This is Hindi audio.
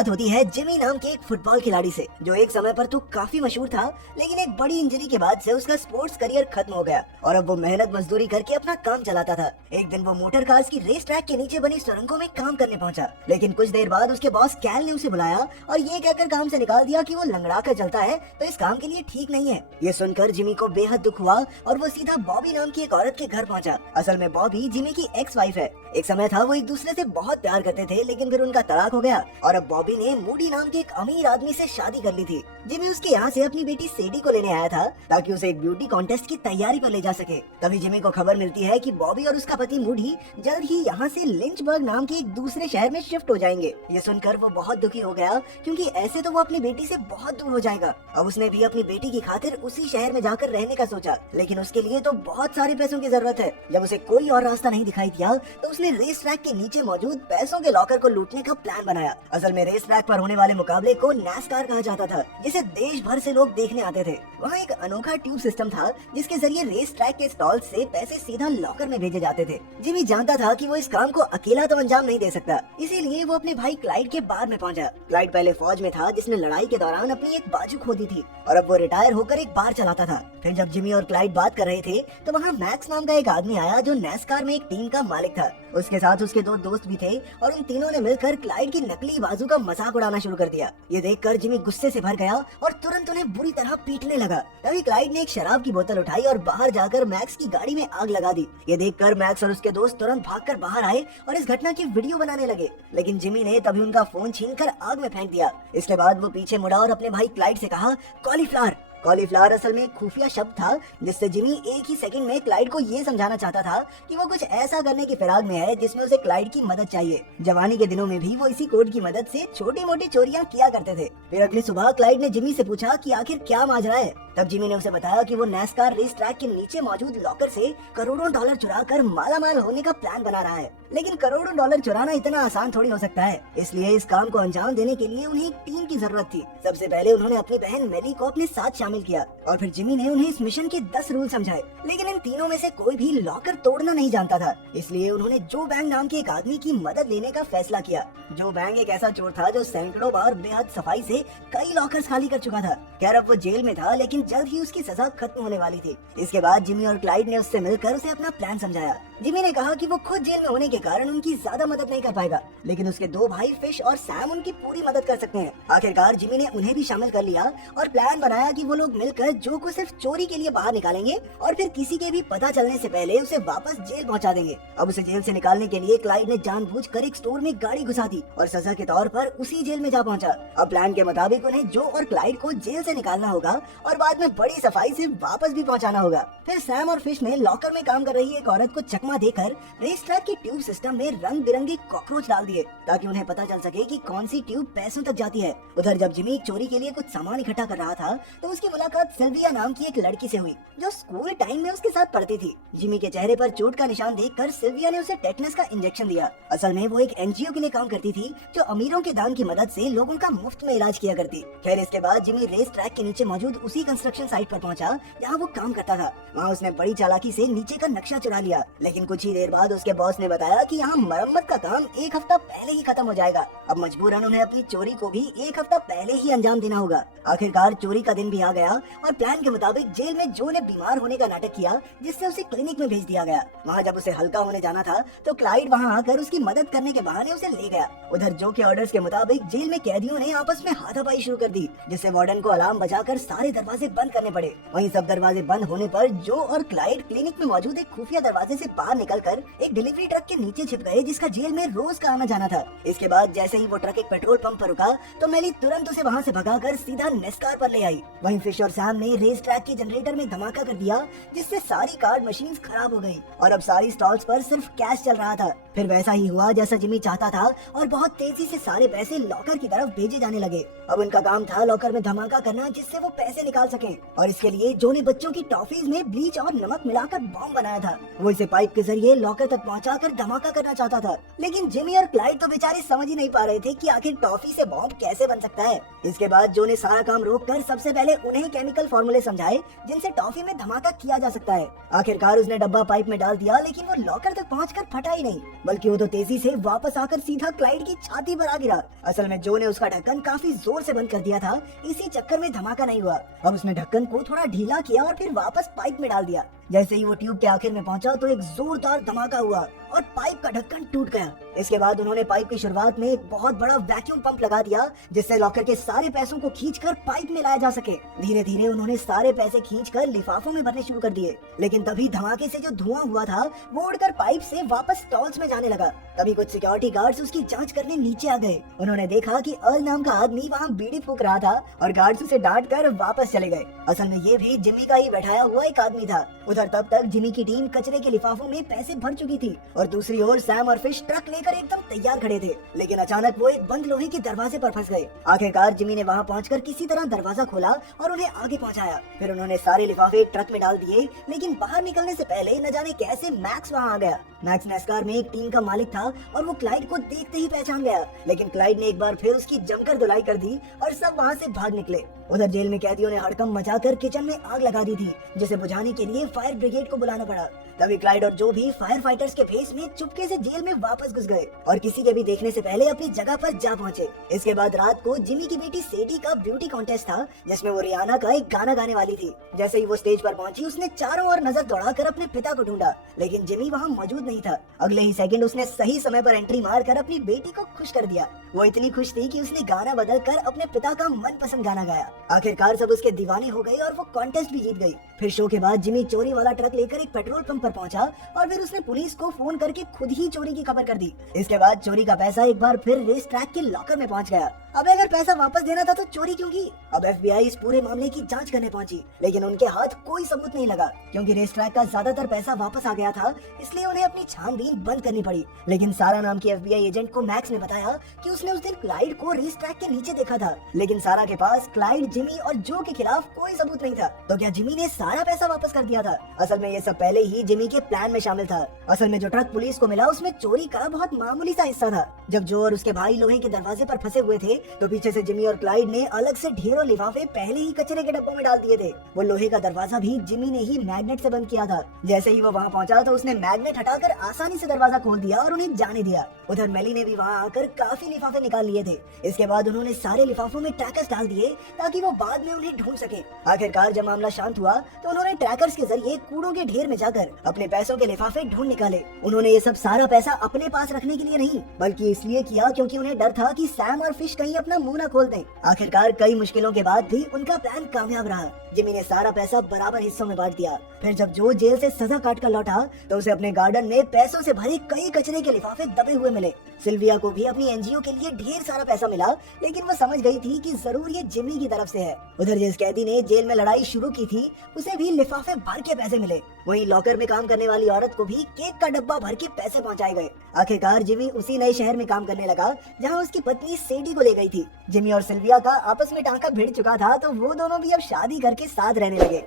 बात होती है जिमी नाम के एक फुटबॉल खिलाड़ी से, जो एक समय पर तो काफी मशहूर था, लेकिन एक बड़ी इंजरी के बाद से उसका स्पोर्ट्स करियर खत्म हो गया और अब वो मेहनत मजदूरी करके अपना काम चलाता था। एक दिन वो मोटर कार्स की रेस ट्रैक के नीचे बनी सुरंगों में काम करने पहुंचा, लेकिन कुछ देर बाद उसके बॉस कैल ने उसे बुलाया और ये कहकर काम से निकाल दिया कि वो लंगड़ा कर चलता है तो इस काम के लिए ठीक नहीं है। ये सुनकर जिमी को बेहद दुख हुआ और वो सीधा बॉबी नाम की एक औरत के घर पहुंचा। असल में बॉबी जिमी की एक्स वाइफ है। एक समय था वो एक दूसरे से बहुत प्यार करते थे, लेकिन फिर उनका तलाक हो गया और अब बॉबी ने मूडी नाम के एक अमीर आदमी से शादी कर ली थी। जिमी उसके यहाँ से अपनी बेटी सेडी को लेने आया था ताकि उसे एक ब्यूटी कॉन्टेस्ट की तैयारी पर ले जा सके। तभी जिमी को खबर मिलती है कि बॉबी और उसका पति मूडी जल्द ही यहाँ से लिंचबर्ग नाम के एक दूसरे शहर में शिफ्ट हो जाएंगे। ये सुनकर वो बहुत दुखी हो गया, क्योंकि ऐसे तो वो अपनी बेटी से बहुत दूर हो जाएगा। अब उसने भी अपनी बेटी की खातिर उसी शहर में जाकर रहने का सोचा, लेकिन उसके लिए तो बहुत सारे पैसों की जरूरत है। जब उसे कोई और रास्ता नहीं दिखाई दिया तो उसने रेस ट्रैक के नीचे मौजूद पैसों के लॉकर को लूटने का प्लान बनाया। असल में रेस ट्रैक पर होने वाले मुकाबले को नैस्कार कहा जाता था, जिसे देश भर से लोग देखने आते थे। वहाँ एक अनोखा ट्यूब सिस्टम था जिसके जरिए रेस ट्रैक के स्टॉल से पैसे सीधा लॉकर में भेजे जाते थे। जिमी जानता था कि वो इस काम को अकेला तो अंजाम नहीं दे सकता, इसीलिए वो अपने भाई क्लाइड के बार में पहुंचा। क्लाइड पहले फौज में था, जिसने लड़ाई के दौरान अपनी एक बाजू खो दी थी और अब वो रिटायर होकर एक बार चलाता था। फिर जब जिमी और क्लाइड बात कर रहे थे तो वहाँ मैक्स नाम का एक आदमी आया, जो नैस्कार में एक टीम का मालिक था। उसके साथ उसके दो दोस्त भी थे और उन तीनों ने मिलकर क्लाइड की नकली बाजू का मजाक उड़ाना शुरू कर दिया। ये देखकर जिमी गुस्से से भर गया और तुरंत उन्हें बुरी तरह पीटने लगा। तभी क्लाइड ने एक शराब की बोतल उठाई और बाहर जाकर मैक्स की गाड़ी में आग लगा दी। ये देखकर मैक्स और उसके दोस्त तुरंत भागकर बाहर आए और इस घटना की वीडियो बनाने लगे, लेकिन जिमी ने तभी उनका फोन छीनकर आग में फेंक दिया। इसके बाद वो पीछे मुड़ा और अपने भाई क्लाइड से कहा, कॉलीफ्लावर। कॉलीफ्लावर असल में एक खुफिया शब्द था, जिससे जिमी एक ही सेकंड में क्लाइड को ये समझाना चाहता था कि वो कुछ ऐसा करने की फिराक में है जिसमें उसे क्लाइड की मदद चाहिए। जवानी के दिनों में भी वो इसी कोड की मदद से छोटी मोटी चोरियां किया करते थे। फिर अगली सुबह क्लाइड ने जिमी से पूछा कि आखिर क्या माजरा है। तब जिमी ने उसे बताया कि वो नैस्कार रेस ट्रैक के नीचे मौजूद लॉकर से करोड़ों डॉलर चुरा कर मालामाल होने का प्लान बना रहा है, लेकिन करोड़ों डॉलर चुराना इतना आसान थोड़ी हो सकता है। इसलिए इस काम को अंजाम देने के लिए उन्हें एक टीम की जरूरत थी। सबसे पहले उन्होंने अपनी बहन मेली को अपने साथ शामिल किया और फिर जिमी ने उन्हें इस मिशन के 10 रूल समझाए, लेकिन इन तीनों में से कोई भी लॉकर तोड़ना नहीं जानता था। इसलिए उन्होंने जो बैंग नाम के एक आदमी की मदद लेने का फैसला किया। जो बैंग एक ऐसा चोर था जो सैकड़ों बार बेहद सफाई से कई लॉकर्स खाली कर चुका था। खैर अब वो जेल में था, लेकिन जल्द ही उसकी सजा खत्म होने वाली थी। इसके बाद जिमी और क्लाइड ने उससे मिलकर उसे अपना प्लान समझाया। जिमी ने कहा कि वो खुद जेल में होने के कारण उनकी ज्यादा मदद नहीं कर पाएगा, लेकिन उसके दो भाई फिश और सैम उनकी पूरी मदद कर सकते हैं। आखिरकार जिमी ने उन्हें भी शामिल कर लिया और प्लान बनाया कि वो लोग मिलकर जो को सिर्फ चोरी के लिए बाहर निकालेंगे और फिर किसी के भी पता चलने से पहले उसे वापस जेल पहुंचा देंगे। अब उसे जेल से निकालने के लिए क्लाइड ने जानबूझकर एक स्टोर में गाड़ी घुसा दी और सजा के तौर पर उसी जेल में जा पहुंचा। अब प्लान के मुताबिक उन्हें जो और क्लाइड को जेल से निकालना होगा और बाद में बड़ी सफाई से वापस भी पहुंचाना होगा। फिर सैम और फिश ने लॉकर में काम कर रही एक औरत को चकमा देकर रेस ट्रैक की ट्यूब सिस्टम में रंग बिरंगे कॉकरोच डाल दिए, ताकि उन्हें पता चल सके कि कौन सी ट्यूब पैसों तक जाती है। उधर जब जिमी चोरी के लिए कुछ सामान इकट्ठा कर रहा था तो उसकी मुलाकात सिल्विया नाम की एक लड़की से हुई, जो स्कूल टाइम में उसके साथ पढ़ती थी। जिमी के चेहरे पर चोट का निशान देखकर सिल्विया ने उसे टेटनस का इंजेक्शन दिया। असल में वो एक एनजीओ के लिए काम करती थी, जो अमीरों के दान की मदद से लोगों का मुफ्त में इलाज किया करती। खैर इसके बाद जिमी रेस ट्रैक के नीचे मौजूद उसी कंस्ट्रक्शन साइट पर पहुंचा जहां वो काम करता था। वहां उसने बड़ी चालाकी से नीचे का नक्शा चुरा लिया, लेकिन कुछ ही देर बाद उसके बॉस ने बताया कि यहाँ मरम्मत का काम एक हफ्ता पहले ही खत्म हो जाएगा। अब मजबूरन उन्हें अपनी चोरी को भी एक हफ्ता पहले ही अंजाम देना होगा। आखिरकार चोरी का दिन भी आ गया और प्लान के मुताबिक जेल में जो ने बीमार होने का नाटक किया, जिससे उसे क्लिनिक में भेज दिया गया। वहाँ जब उसे हल्का होने जाना था तो क्लाइड वहाँ आकर उसकी मदद करने के बहाने उसे ले गया। उधर जो के ऑर्डर्स के मुताबिक जेल में कैदियों ने आपस में हाथापाई शुरू कर दी, जिससे वार्डन को अलार्म बजाकर सारे दरवाजे बंद करने पड़े। वहीं सब दरवाजे बंद होने पर जो और क्लाइड क्लिनिक में मौजूद एक खुफिया दरवाजे से बाहर निकलकर एक डिलीवरी ट्रक के नीचे छिप गए, जिसका जेल में रोज का आना जाना था। इसके बाद जैसे ही वो ट्रक एक पेट्रोल पंप पर रुका तो मेली तुरंत उसे वहाँ से भगाकर सीधा नेस्कार पर ले आई। वहीं फिश और सैम ने रेस ट्रैक के जनरेटर में धमाका कर दिया, जिससे सारी कार्ड मशीन्स खराब हो गई और अब सारी स्टॉल्स पर सिर्फ कैश चल रहा था। फिर वैसा ही हुआ जैसा जिमी चाहता था और बहुत तेजी से सारे पैसे लॉकर की तरफ भेजे जाने लगे। अब उनका काम था लॉकर में धमाका करना, जिससे वो पैसे निकाल सकें, और इसके लिए जो ने बच्चों की टॉफीज में ब्लीच और नमक मिलाकर बॉम्ब बनाया था। वो इसे पाइप के जरिए लॉकर तक पहुंचाकर धमाका करना चाहता था, लेकिन जिमी और क्लाइड तो बेचारे समझ ही नहीं पा रहे थे कि आखिर टॉफी से बॉम्ब कैसे बन सकता है। इसके बाद जो ने सारा काम रोककर सबसे पहले उन्हें केमिकल फॉर्मूले समझाए जिनसे टॉफी में धमाका किया जा सकता है। आखिरकार उसने डब्बा पाइप में डाल दिया, लेकिन वो लॉकर तक पहुंचकर फटा ही नहीं। बल्कि वो तो तेजी से वापस आकर सीधा क्लाइड की छाती पर आ गिरा। असल में जो ने उसका ढक्कन काफी जोर से बंद कर दिया था, इसी चक्कर में धमाका नहीं हुआ। अब उसने ढक्कन को थोड़ा ढीला किया और फिर वापस पाइप में डाल दिया। जैसे ही वो ट्यूब के आखिर में पहुंचा तो एक जोरदार धमाका हुआ और पाइप का ढक्कन टूट गया। इसके बाद उन्होंने पाइप की शुरुआत में एक बहुत बड़ा वैक्यूम पंप लगा दिया, जिससे लॉकर के सारे पैसों को खींचकर पाइप में लाया जा सके। धीरे धीरे उन्होंने सारे पैसे खींचकर लिफाफों में भरने शुरू कर दिए, लेकिन तभी धमाके से जो धुआं हुआ था वो उड़कर पाइप से वापस स्टॉल्स में जाने लगा। तभी कुछ सिक्योरिटी गार्ड्स उसकी जांच करने नीचे आ गए। उन्होंने देखा कि अर्ल नाम का आदमी वहाँ बीड़ी फूंक रहा था और गार्ड्स उसे डांट कर वापस चले गए। असल में ये भी जिमी का ही बैठाया हुआ एक आदमी था। उधर तब तक जिमी की टीम कचरे के लिफाफों में पैसे भर चुकी थी और दूसरी ओर सैम और फिश ट्रक लेकर एकदम तैयार खड़े थे। लेकिन अचानक वो एक बंद लोहे के दरवाजे पर फंस गए। आखिरकार जिमी ने वहाँ पहुंचकर किसी तरह दरवाजा खोला और उन्हें आगे पहुंचाया। फिर उन्होंने सारे लिफाफे ट्रक में डाल दिए, लेकिन बाहर निकलने से पहले न जाने कैसे मैक्स वहाँ आ गया। मैक्स नेस्कार में एक टीम का मालिक था और वो क्लाइड को देखते ही पहचान गया, लेकिन क्लाइड ने एक बार फिर उसकी जमकर धुलाई कर दी और सब वहाँ से भाग निकले। उधर जेल में कैदियों ने हड़कंप मचाकर किचन में आग लगा दी थी, जिसे बुझाने के लिए फायर ब्रिगेड को बुलाना पड़ा। तभी क्लाइड और जो भी फायर फाइटर्स के भेस में चुपके से जेल में वापस घुस गए और किसी के भी देखने से पहले अपनी जगह पर जा पहुंचे। इसके बाद रात को जिमी की बेटी सेडी का ब्यूटी कॉन्टेस्ट था, जिसमें वो रियाना का एक गाना गाने वाली थी। जैसे ही वो स्टेज पर पहुंची, उसने चारों ओर नजर दौड़ाकर अपने पिता को ढूंढा, लेकिन जिमी वहाँ मौजूद नहीं था। अगले ही सेकंड उसने सही समय पर एंट्री मारकर अपनी बेटी को खुश कर दिया। वो इतनी खुश थी कि उसने गाना बदल कर अपने पिता का मनपसंद गाना गाया। आखिरकार सब उसके दीवाने हो गए और वो कॉन्टेस्ट भी जीत गई। फिर शो के बाद जिमी चोरी वाला ट्रक लेकर एक पेट्रोल पंप पर पहुंचा और फिर उसने पुलिस को फोन करके खुद ही चोरी की खबर कर दी। इसके बाद चोरी का पैसा एक बार फिर रेस ट्रैक के लॉकर में पहुंच गया। अब अगर पैसा वापस देना था तो चोरी क्यों की? अब एफबीआई इस पूरे मामले की जांच करने पहुंची, लेकिन उनके हाथ कोई सबूत नहीं लगा। क्योंकि रेस ट्रैक का ज्यादातर पैसा वापस आ गया था, इसलिए उन्हें अपनी छानबीन बंद करनी पड़ी। लेकिन सारा नाम की एफबीआई एजेंट को मैक्स ने बताया कि उसने उस दिन क्लाइड को रेस ट्रैक के नीचे देखा था, लेकिन सारा के पास क्लाइड, जिमी और जो के खिलाफ कोई सबूत नहीं था। तो क्या जिमी ने सारा पैसा वापस कर दिया था? असल में ये सब पहले ही जिमी के प्लान में शामिल था। असल में जो ट्रक पुलिस को मिला उसमें चोरी का बहुत मामूली सा हिस्सा था। जब जो और उसके भाई लोहे के दरवाजे पर फंसे हुए थे, तो पीछे से जिमी और क्लाइड ने अलग से ढेरों लिफाफे पहले ही कचरे के डब्बों में डाल दिए थे। वो लोहे का दरवाजा भी जिमी ने ही मैग्नेट से बंद किया था। जैसे ही वो वहाँ पहुंचा तो उसने मैग्नेट हटाकर आसानी से दरवाजा खोल दिया और उन्हें जाने दिया। उधर मेली ने भी वहाँ आकर काफी लिफाफे निकाल लिए थे। इसके बाद उन्होंने सारे लिफाफों में ट्रैकर्स डाल दिए ताकि वो बाद में उन्हें ढूंढ सके। आखिरकार जब मामला शांत हुआ तो उन्होंने ट्रैकर्स के जरिए कूड़ों के ढेर में जाकर अपने पैसों के लिफाफे ढूंढ निकाले। उन्होंने ये सब सारा पैसा अपने पास रखने के लिए नहीं, बल्कि इसलिए किया क्योंकि उन्हें डर था कि सैम और फिश कहीं अपना मुंह न खोल दें। आखिरकार कई मुश्किलों के बाद भी उनका प्लान कामयाब रहा। जिमी ने सारा पैसा बराबर हिस्सों में बांट दिया। फिर जब जो जेल से सजा काट कर लौटा तो उसे अपने गार्डन में पैसों से भरे कई कचरे के लिफाफे दबे हुए मिले। सिल्विया को भी अपनी एनजीओ के लिए ढेर सारा पैसा मिला, लेकिन वो समझ गई थी कि जरूर ये जिमी की तरफ से है। उधर जिस कैदी ने जेल में लड़ाई शुरू की थी उसे भी लिफाफे भर के पैसे मिले। वहीं लॉकर में काम करने वाली औरत को भी केक का डब्बा भर के पैसे पहुंचाए गए। आखिरकार जिमी उसी नए शहर में काम करने लगा जहां उसकी पत्नी सेडी को ले गई थी। जिमी और सिल्विया का आपस में टांका भिड़ चुका था, तो वो दोनों भी अब शादी करके साथ रहने लगे।